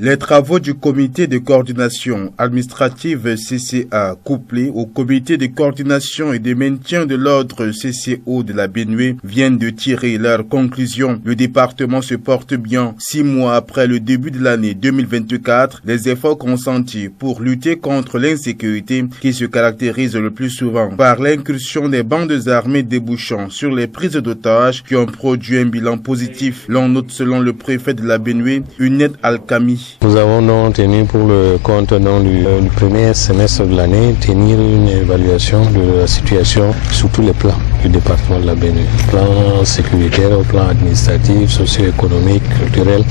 Les travaux du comité de coordination administrative CCA couplés au comité de coordination et de maintien de l'ordre CCO de la Benue viennent de tirer leurs conclusions. Le département se porte bien. 6 mois après le début de l'année 2024, les efforts consentis pour lutter contre l'insécurité qui se caractérise le plus souvent par l'incursion des bandes armées débouchant sur les prises d'otages qui ont produit un bilan positif. L'on note selon le préfet de la Benue, Uned Alkami. Nous avons donc tenu pour le compte du premier semestre de l'année, tenir une évaluation de la situation sur tous les plans du département de la Benue. Plan sécuritaire, au plan administratif, socio-économique, culturel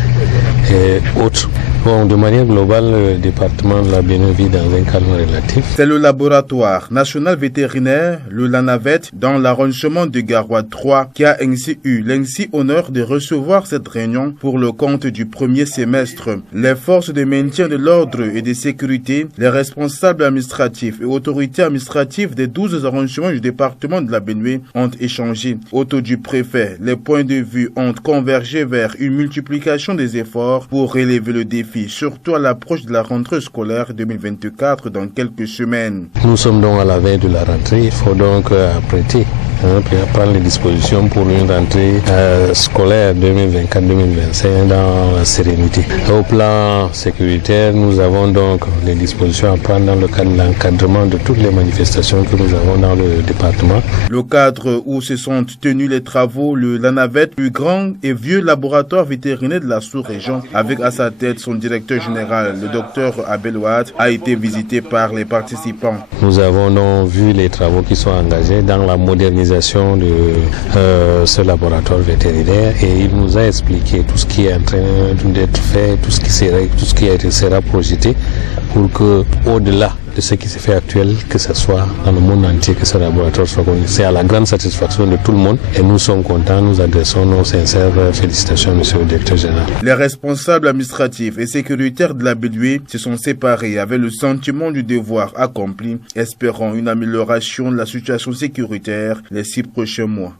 et autres. Bon, de manière globale, le département de la Benue vit dans un calme relatif. C'est le laboratoire national vétérinaire, le LANAVET, dans l'arrondissement de Garoua 3, qui a ainsi eu honneur de recevoir cette réunion pour le compte du premier semestre. Les forces de maintien de l'ordre et de sécurité, les responsables administratifs et autorités administratives des 12 arrondissements du département de la Benue ont échangé. Autour du préfet, les points de vue ont convergé vers une multiplication des efforts pour relever le défi, surtout à l'approche de la rentrée scolaire 2024 dans quelques semaines. Nous sommes donc à la veille de la rentrée, il faut donc prêter, prendre les dispositions pour une rentrée scolaire 2024-2025 dans la sérénité. Au plan sécuritaire, nous avons donc les dispositions à prendre dans le cadre de l'encadrement de toutes les manifestations que nous avons dans le département. Le cadre où se sont tenus les travaux, le LANAVET, plus grand et vieux laboratoire vétérinaire de la sous-région, avec à sa tête son directeur général, le docteur Abel Ouad, a été visité par les participants. Nous avons donc vu les travaux qui sont engagés dans la modernisation de ce laboratoire vétérinaire et il nous a expliqué tout ce qui est en train d'être fait, tout ce qui sera projeté pour que, au-delà de ce qui se fait actuel, que ce soit dans le monde entier, que ce laboratoire soit connu. C'est à la grande satisfaction de tout le monde et nous sommes contents, nous adressons nos sincères félicitations à monsieur le directeur général. Les responsables administratifs et sécuritaires de la Benue se sont séparés avec le sentiment du devoir accompli, espérant une amélioration de la situation sécuritaire les 6 prochains mois.